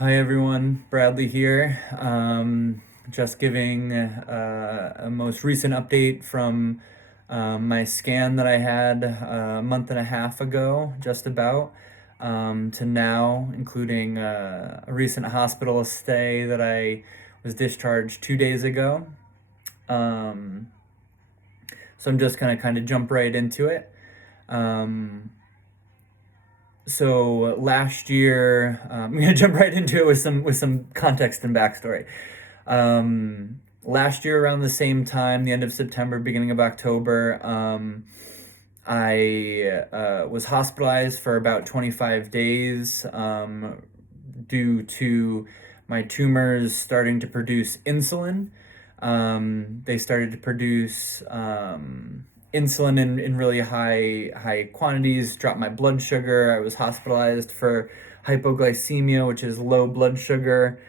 Hi everyone, Bradley here. Just giving a most recent update from my scan that I had a month and a half ago, just about, to now, including a recent hospital stay that I was discharged 2 days ago. Um, so I'm just gonna kind of jump right into it. Um, so last year, I'm gonna jump right into it with some context and backstory. Last year, around the same time, the end of September, beginning of October, I was hospitalized for about 25 days due to my tumors starting to produce insulin. They started to produce insulin in really high quantities, dropped my blood sugar. I was hospitalized for hypoglycemia, which is low blood sugar.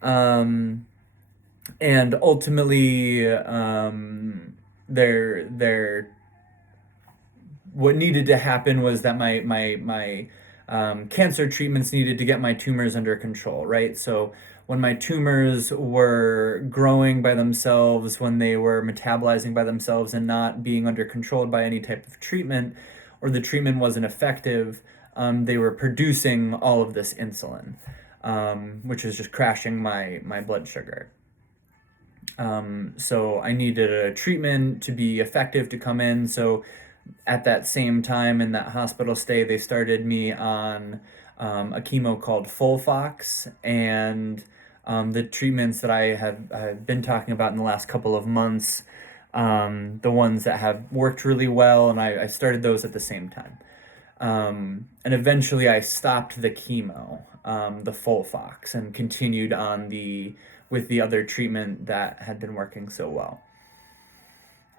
And ultimately, there what needed to happen was that my cancer treatments needed to get my tumors under control, right? So when my tumors were growing by themselves, when they were metabolizing by themselves and not being under controlled by any type of treatment, or the treatment wasn't effective, they were producing all of this insulin, which is just crashing my blood sugar. So I needed a treatment to be effective to come in. So at that same time in that hospital stay, they started me on a chemo called Folfox, and the treatments that I've been talking about in the last couple of months, the ones that have worked really well, and I started those at the same time. And eventually I stopped the chemo, the Folfox, and continued on with the other treatment that had been working so well.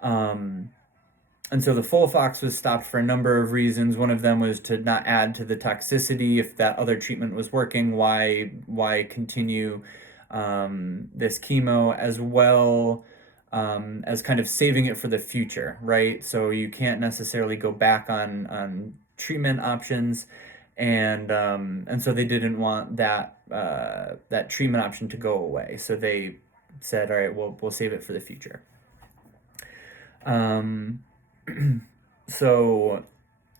And so the Folfox was stopped for a number of reasons. One of them was to not add to the toxicity. If that other treatment was working, why continue this chemo, as well as kind of saving it for the future, right? So you can't necessarily go back on treatment options, and so they didn't want that treatment option to go away. So they said, all right, we'll save it for the future. So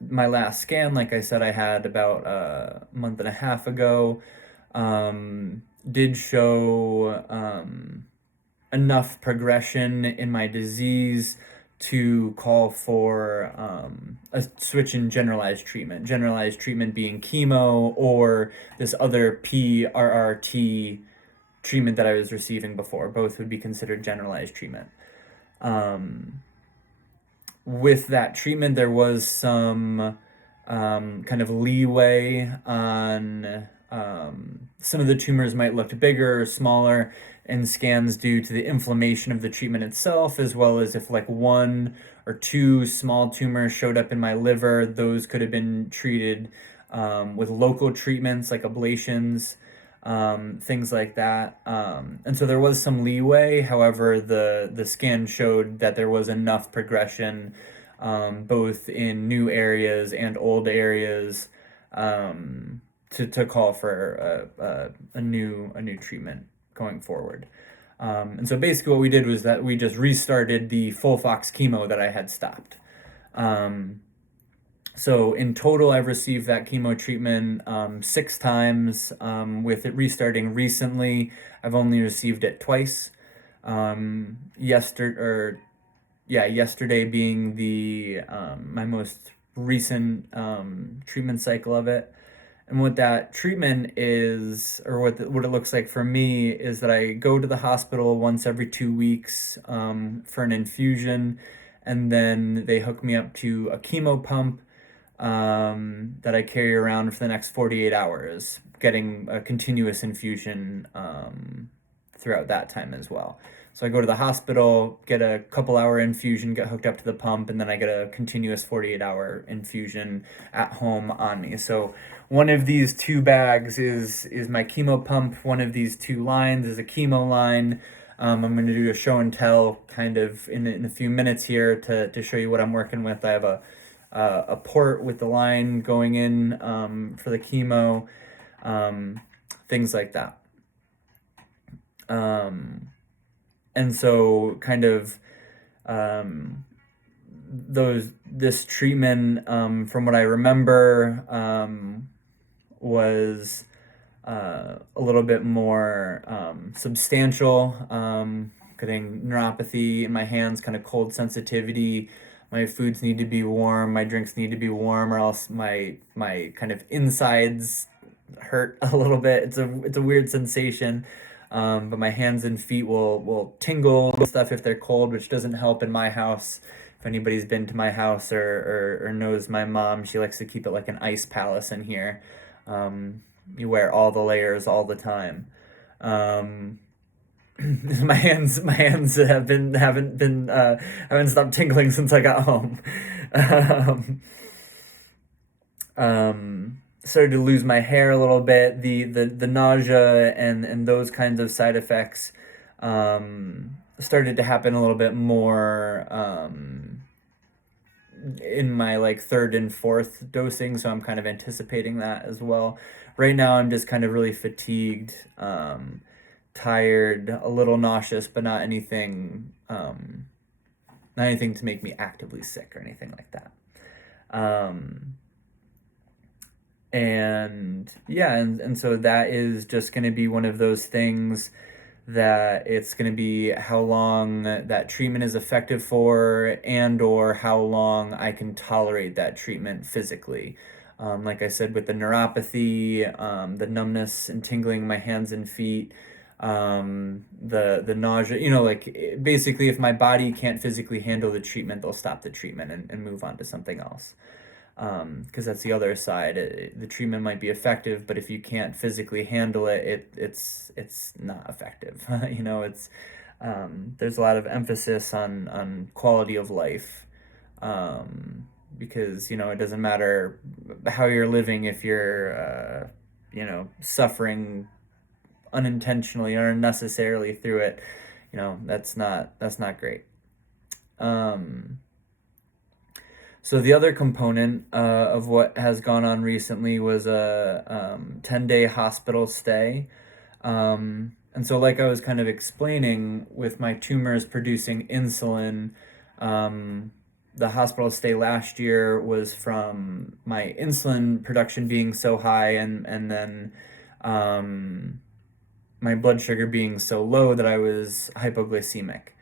my last scan, like I said, I had about a month and a half ago, did show enough progression in my disease to call for a switch in generalized treatment. Generalized treatment being chemo or this other PRRT treatment that I was receiving before. Both would be considered generalized treatment. With that treatment, there was some kind of leeway on some of the tumors might look bigger or smaller in scans due to the inflammation of the treatment itself, as well as if like one or two small tumors showed up in my liver, those could have been treated with local treatments like ablations, things like that. And so there was some leeway. However, the scan showed that there was enough progression, both in new areas and old areas, to call for a new treatment going forward. And so basically what we did was that we just restarted the Folfox chemo that I had stopped. So in total, I've received that chemo treatment 6 times. With it restarting recently, I've only received it twice. Yesterday being the my most recent treatment cycle of it. And what that treatment is, or what it looks like for me, is that I go to the hospital once every 2 weeks for an infusion, and then they hook me up to a chemo pump that I carry around for the next 48 hours, getting a continuous infusion throughout that time as well. So I go to the hospital, get a couple hour infusion, get hooked up to the pump, and then I get a continuous 48-hour infusion at home on me. So one of these two bags is my chemo pump. One of these two lines is a chemo line. I'm going to do a show and tell kind of in a few minutes here to show you what I'm working with. I have a port with the line going in for the chemo. things like that. And so kind of um, this treatment, from what I remember, was a little bit more substantial. Getting neuropathy in my hands, kind of cold sensitivity. My foods need to be warm. My drinks need to be warm, or else my kind of insides hurt a little bit. It's a weird sensation. But my hands and feet will tingle and stuff if they're cold, which doesn't help in my house. If anybody's been to my house or knows my mom, she likes to keep it like an ice palace in here. You wear all the layers all the time. Um, my hands haven't stopped tingling since I got home. Um, Started to lose my hair a little bit. The nausea and those kinds of side effects started to happen a little bit more in my like third and fourth dosing, so I'm kind of anticipating that as well. Right now, I'm just kind of really fatigued, tired, a little nauseous, but not anything to make me actively sick or anything like that. Um, and yeah, and so that is just going to be one of those things that it's going to be how long that treatment is effective for, and or how long I can tolerate that treatment physically. Like I said, with the neuropathy, the numbness and tingling in my hands and feet, the nausea, like basically if my body can't physically handle the treatment, they'll stop the treatment and move on to something else. Because that's the other side. The treatment might be effective, but if you can't physically handle it's not effective. It's there's a lot of emphasis on quality of life, because it doesn't matter how you're living if you're suffering unintentionally or unnecessarily through it. That's not great. Um, So the other component of what has gone on recently was a 10-day hospital stay. And so like I was kind of explaining with my tumors producing insulin, the hospital stay last year was from my insulin production being so high, and then um, my blood sugar being so low that I was hypoglycemic,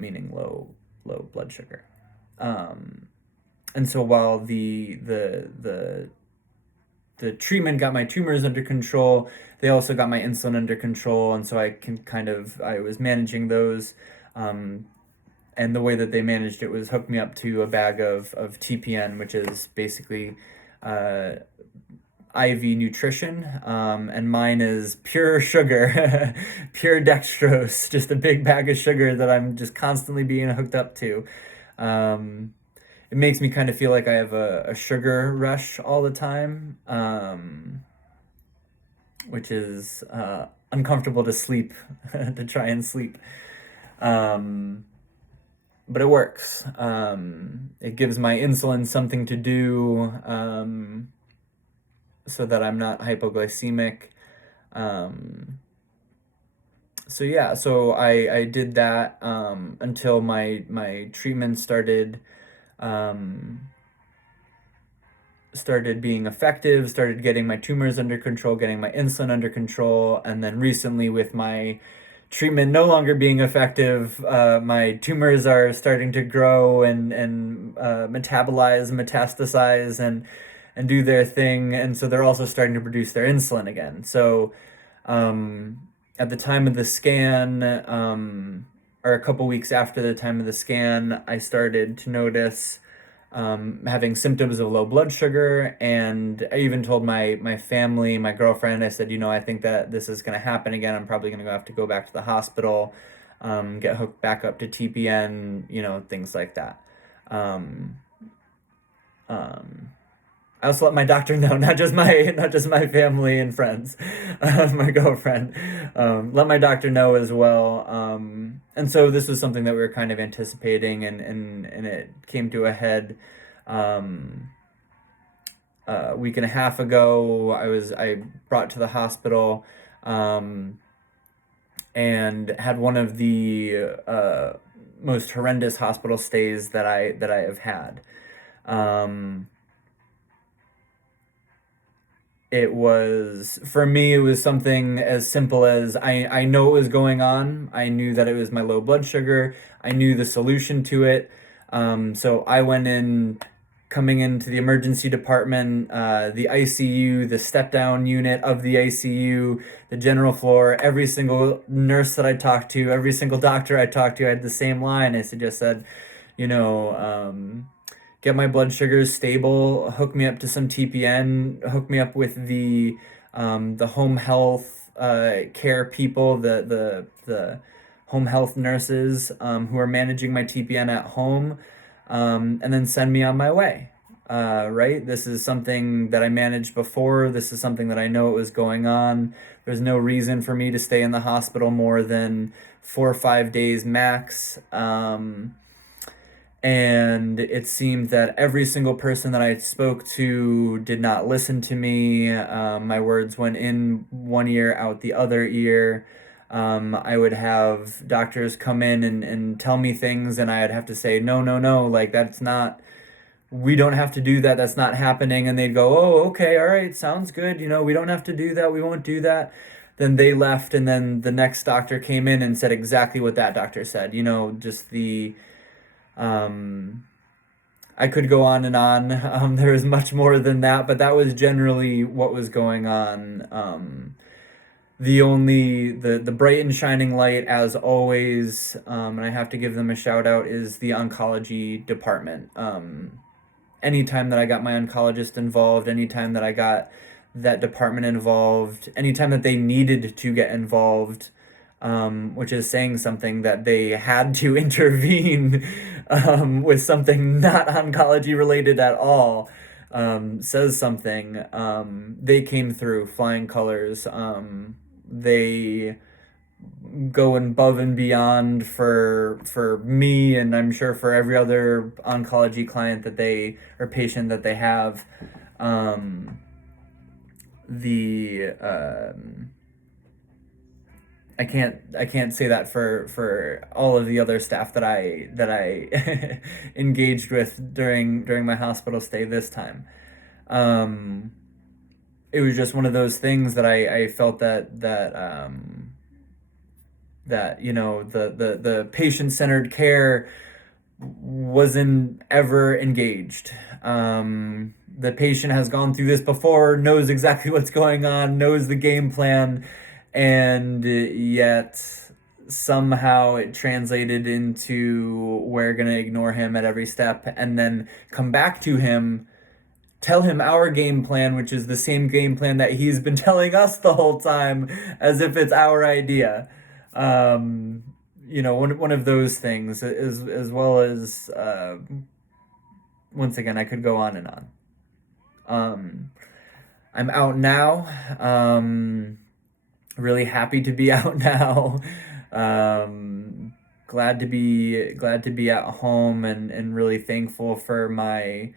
meaning low blood sugar. Um, and so while the treatment got my tumors under control, they also got my insulin under control, and so I was managing those. Um, and the way that they managed it was hook me up to a bag of TPN, which is basically uh, IV nutrition, and mine is pure sugar, pure dextrose, just a big bag of sugar that I'm just constantly being hooked up to. Um, it makes me kind of feel like I have a sugar rush all the time, which is uncomfortable to sleep, to try and sleep. Um, but it works. It gives my insulin something to do, so that I'm not hypoglycemic. Um, so yeah, so I did that until my treatment um, started being effective, started getting my tumors under control, getting my insulin under control, and then recently with my treatment no longer being effective, my tumors are starting to grow and metabolize, metastasize, and do their thing, and so they're also starting to produce their insulin again. So, at the time of the scan, or a couple weeks after the time of the scan, I started to notice having symptoms of low blood sugar, and I even told my family, my girlfriend, I said, I think that this is going to happen again. I'm probably going to have to go back to the hospital, get hooked back up to TPN, things like that. Um, um, I also let my doctor know, not just my family and friends, my girlfriend. Let my doctor know as well. And so this was something that we were kind of anticipating, and it came to a head, um, a week and a half ago. I brought to the hospital, um, and had one of the most horrendous hospital stays that I have had. Um, it was for me, it was something as simple as I know what was going on. I knew that it was my low blood sugar. I knew the solution to it. So I went in, coming into the emergency department, the ICU, the step down unit of the ICU, the general floor. Every single nurse that I talked to, every single doctor I talked to, I had the same line. Just said, you know, get my blood sugars stable, hook me up to some TPN, hook me up with the home health care people, the home health nurses who are managing my TPN at home, and then send me on my way. Right? This is something that I managed before. This is something that I know it was going on. There's no reason for me to stay in the hospital more than 4 or 5 days max. And it seemed that every single person that I spoke to did not listen to me. My words went in one ear, out the other ear. I would have doctors come in and tell me things, and I'd have to say, no, no, no, like that's not, we don't have to do that. That's not happening. And they'd go, oh, okay, all right, sounds good. We don't have to do that. We won't do that. Then they left, and then the next doctor came in and said exactly what that doctor said. Just um, I could go on and on. There was much more than that, but that was generally what was going on. The bright and shining light, as always, and I have to give them a shout out, is the oncology department. Anytime that I got my oncologist involved, anytime that I got that department involved, anytime that they needed to get involved, which is saying something, that they had to intervene with something not oncology related at all, says something. They came through flying colors. They go above and beyond for me, and I'm sure for every other oncology client that they or patient that they have. The I can't say that for all of the other staff that I engaged with during my hospital stay this time. Um, it was just one of those things that I felt that the patient-centered care wasn't ever engaged. The patient has gone through this before, knows exactly what's going on, knows the game plan, and yet somehow it translated into, we're going to ignore him at every step and then come back to him, tell him our game plan, which is the same game plan that he's been telling us the whole time, as if it's our idea. One of those things, as well as, once again, I could go on and on. I'm out now. Really happy to be out now. Glad to be at home, and really thankful for my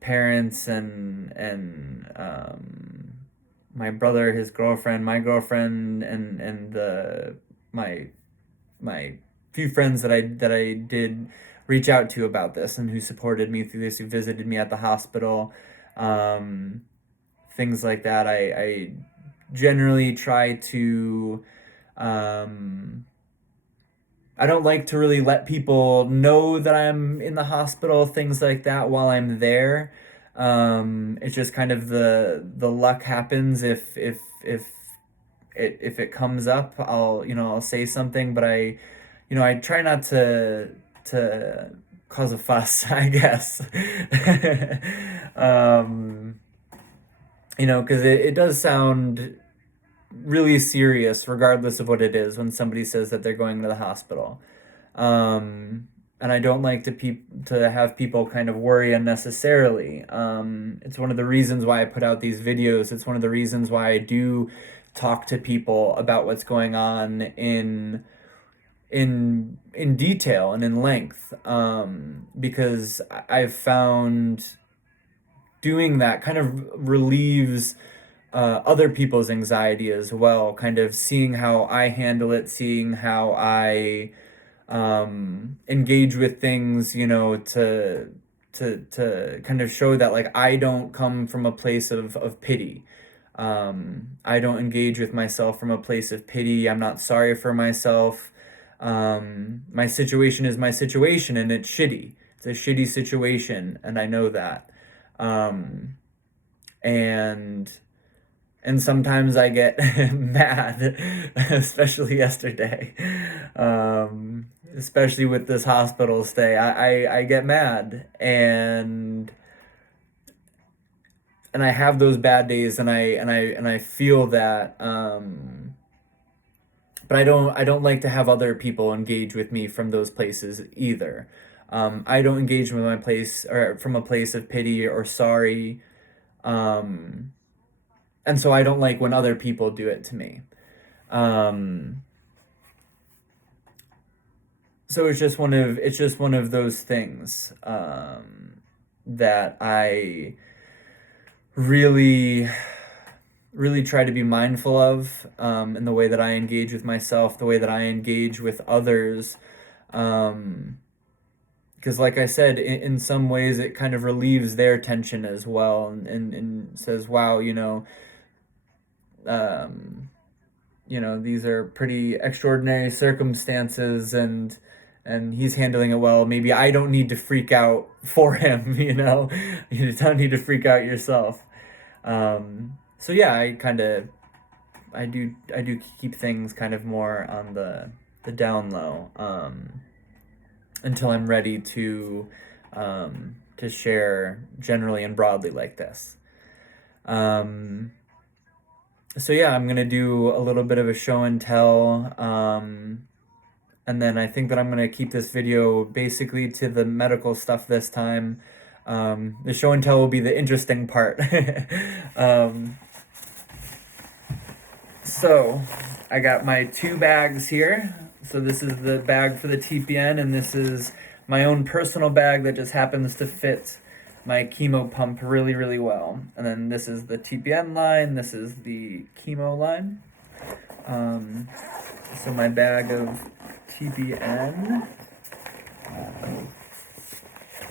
parents, and my brother, his girlfriend, my girlfriend, and my few friends that I did reach out to about this, and who supported me through this, who visited me at the hospital, things like that. I generally try to, I don't like to really let people know that I'm in the hospital, things like that, while I'm there. It's just kind of the luck happens. If it comes up, I'll say something, but I try not to cause a fuss, I guess. Because it does sound really serious, regardless of what it is, when somebody says that they're going to the hospital. And I don't like to have people kind of worry unnecessarily. It's one of the reasons why I put out these videos. It's one of the reasons why I do talk to people about what's going on in detail and in length, because I've found doing that kind of relieves other people's anxiety as well, kind of seeing how I handle it, seeing how I engage with things, to kind of show that like I don't come from a place of pity. I don't engage with myself from a place of pity. I'm not sorry for myself. My situation is my situation and it's shitty. It's a shitty situation, and I know that. Um, and sometimes I get mad, especially yesterday. Especially with this hospital stay. I get mad, and I have those bad days, and I feel that, but I don't like to have other people engage with me from those places either. I don't engage with my place or from a place of pity or sorry. Um, and so I don't like when other people do it to me. Um, so it's just one of those things, that I really really try to be mindful of, in the way that I engage with myself, the way that I engage with others. Um, because like I said, in some ways it kind of relieves their tension as well, and says, wow, um, these are pretty extraordinary circumstances, and he's handling it well. Maybe I don't need to freak out for him, You don't need to freak out yourself. So yeah, I do keep things kind of more on the down low, until I'm ready to share generally and broadly like this. Um, so yeah, I'm gonna do a little bit of a show and tell, and then I think that I'm gonna keep this video basically to the medical stuff this time. The show and tell will be the interesting part. um, so I got my 2 bags here. So this is the bag for the TPN, and this is my own personal bag that just happens to fit my chemo pump really, really well. And then this is the TPN line, this is the chemo line. So my bag of TPN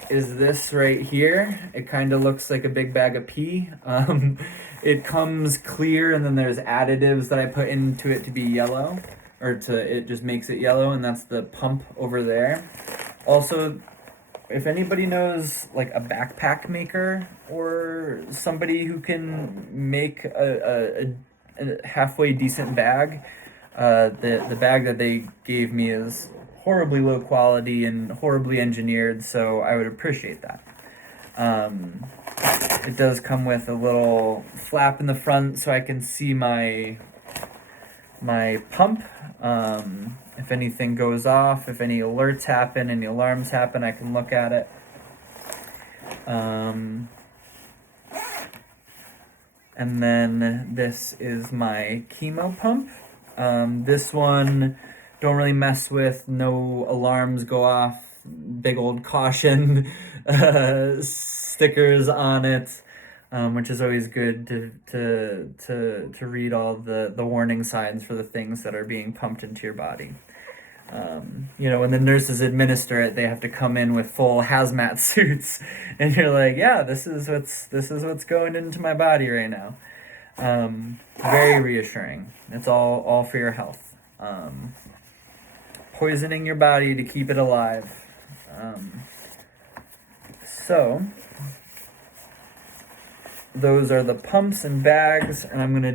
is this right here. It kind of looks like a big bag of pee. It comes clear, and then there's additives that I put into it to be yellow, it just makes it yellow, and that's the pump over there. Also, if anybody knows like a backpack maker or somebody who can make a halfway decent bag, the bag that they gave me is horribly low quality and horribly engineered, so I would appreciate that. It does come with a little flap in the front so I can see my pump. If anything goes off, if any alerts happen, any alarms happen, I can look at it. And then this is my chemo pump. This one, don't really mess with, no alarms go off, big old caution stickers on it, which is always good to read all the warning signs for the things that are being pumped into your body. When the nurses administer it, they have to come in with full hazmat suits, and you're like, yeah, this is what's going into my body right now. Very reassuring. It's all for your health. Poisoning your body to keep it alive. So those are the pumps and bags, and I'm gonna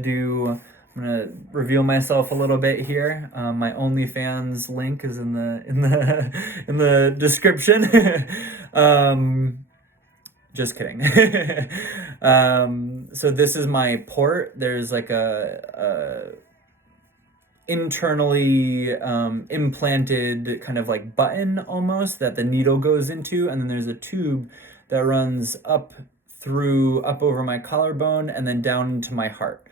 reveal myself a little bit here. My OnlyFans link is in the description. Just kidding. So this is my port. There's like a internally implanted kind of like button almost that the needle goes into, and then there's a tube that runs up over my collarbone and then down into my heart.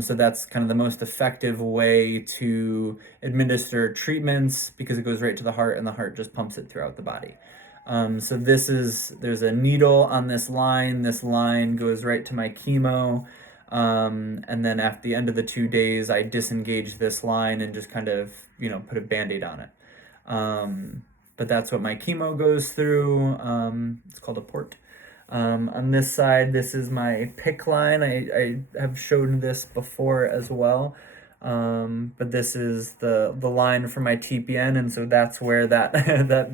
So that's kind of the most effective way to administer treatments, because it goes right to the heart and the heart just pumps it throughout the body. So there's a needle on this line. This line goes right to my chemo. And then at the end of the 2 days, I disengage this line and just kind of, put a Band-Aid on it. But that's what my chemo goes through. It's called a port. On this side, this is my PICC line. I have shown this before as well. But this is the line for my TPN, and so that's where that that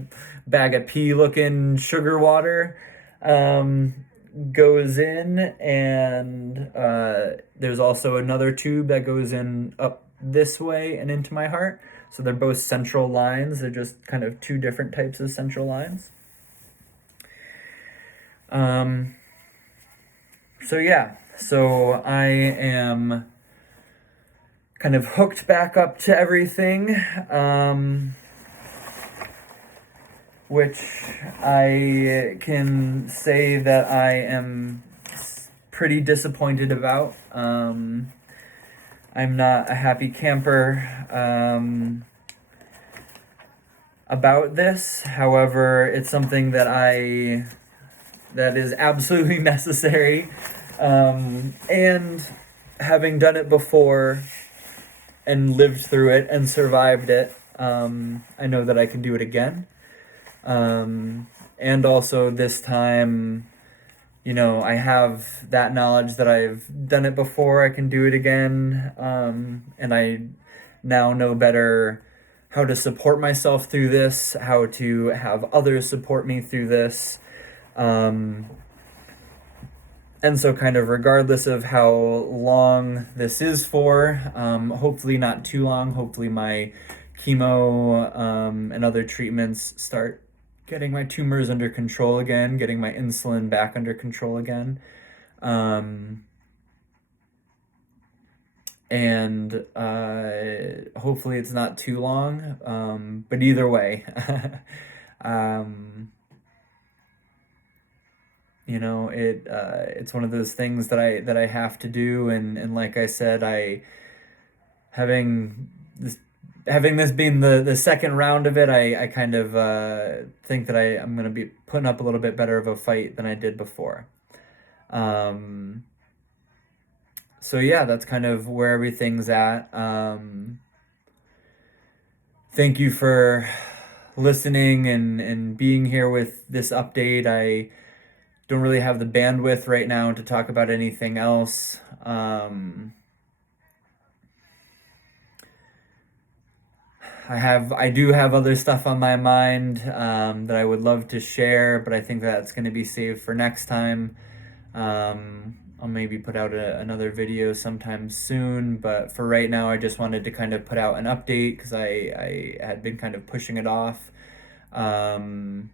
bag of pea looking sugar water goes in, and there's also another tube that goes in up this way and into my heart. So they're both central lines. They're just kind of two different types of central lines. So yeah, so I am kind of hooked back up to everything, which I can say that I am pretty disappointed about. I'm not a happy camper about this. However, it's something that is absolutely necessary. And having done it before and lived through it and survived it, I know that I can do it again. And also this time, I have that knowledge that I've done it before, I can do it again. And I now know better how to support myself through this, how to have others support me through this. And so kind of regardless of how long this is for, hopefully not too long, hopefully my chemo and other treatments start getting my tumors under control again, getting my insulin back under control again. And hopefully it's not too long, but either way, it's one of those things that I have to do, and like I said, having this being the second round of it, I kind of think that I'm gonna be putting up a little bit better of a fight than I did before. So yeah, that's kind of where everything's at. Thank you for listening and being here with this update. I don't really have the bandwidth right now to talk about anything else. I do have other stuff on my mind that I would love to share, but I think that's going to be saved for next time. I'll maybe put out another video sometime soon, but for right now, I just wanted to kind of put out an update because I had been kind of pushing it off from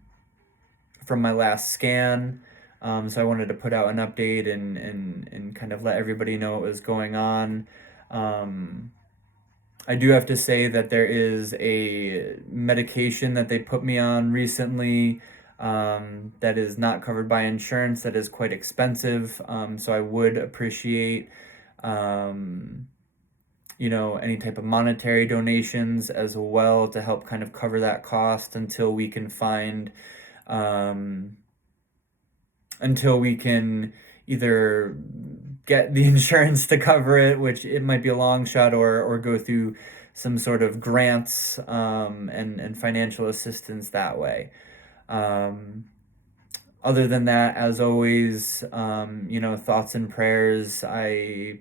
my last scan. So I wanted to put out an update and kind of let everybody know what was going on. I do have to say that there is a medication that they put me on recently that is not covered by insurance, that is quite expensive. So I would appreciate, any type of monetary donations as well to help kind of cover that cost until we can either get the insurance to cover it, which it might be a long shot, or go through some sort of grants and financial assistance that way. Other than that, as always, thoughts and prayers. I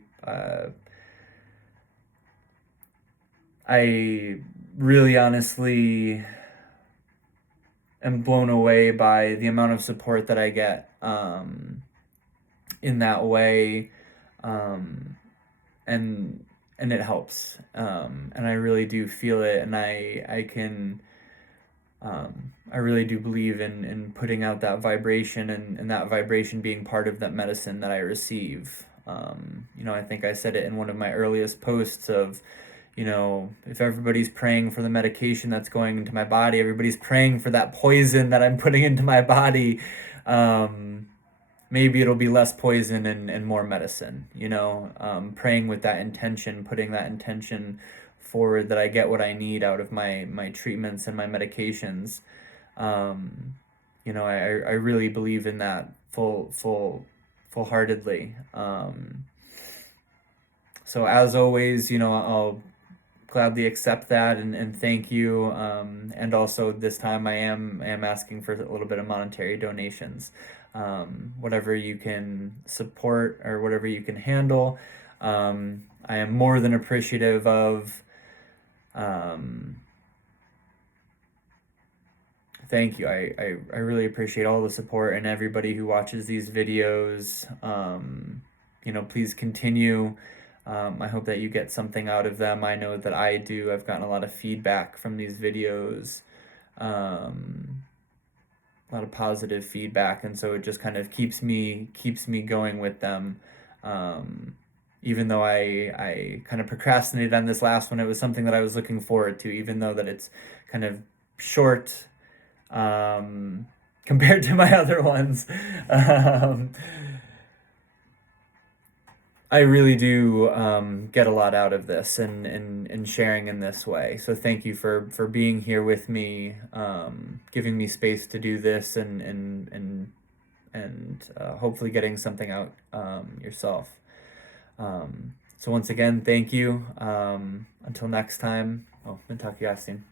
really honestly am blown away by the amount of support that I get in that way, and it helps, and I really do feel it, and I really do believe in putting out that vibration and that vibration being part of that medicine that I receive. I think I said it in one of my earliest posts of, if everybody's praying for the medication that's going into my body, everybody's praying for that poison that I'm putting into my body, maybe it'll be less poison and more medicine, praying with that intention, putting that intention forward that I get what I need out of my treatments and my medications. I really believe in that full-heartedly. So as always, I'll gladly accept that and thank you. And also this time I am asking for a little bit of monetary donations. Whatever you can support or whatever you can handle. I am more than appreciative of. Um, Thank you. I really appreciate all the support and everybody who watches these videos. Please continue. I hope that you get something out of them. I know that I do. I've gotten a lot of feedback from these videos, a lot of positive feedback, and so it just kind of keeps me going with them. Even though I kind of procrastinated on this last one, it was something that I was looking forward to, even though that it's kind of short compared to my other ones. Um, I really do get a lot out of this and sharing in this way. So thank you for being here with me, giving me space to do this, and hopefully getting something out yourself. So once again, thank you. Until next time. Oh, and talk to you guys soon.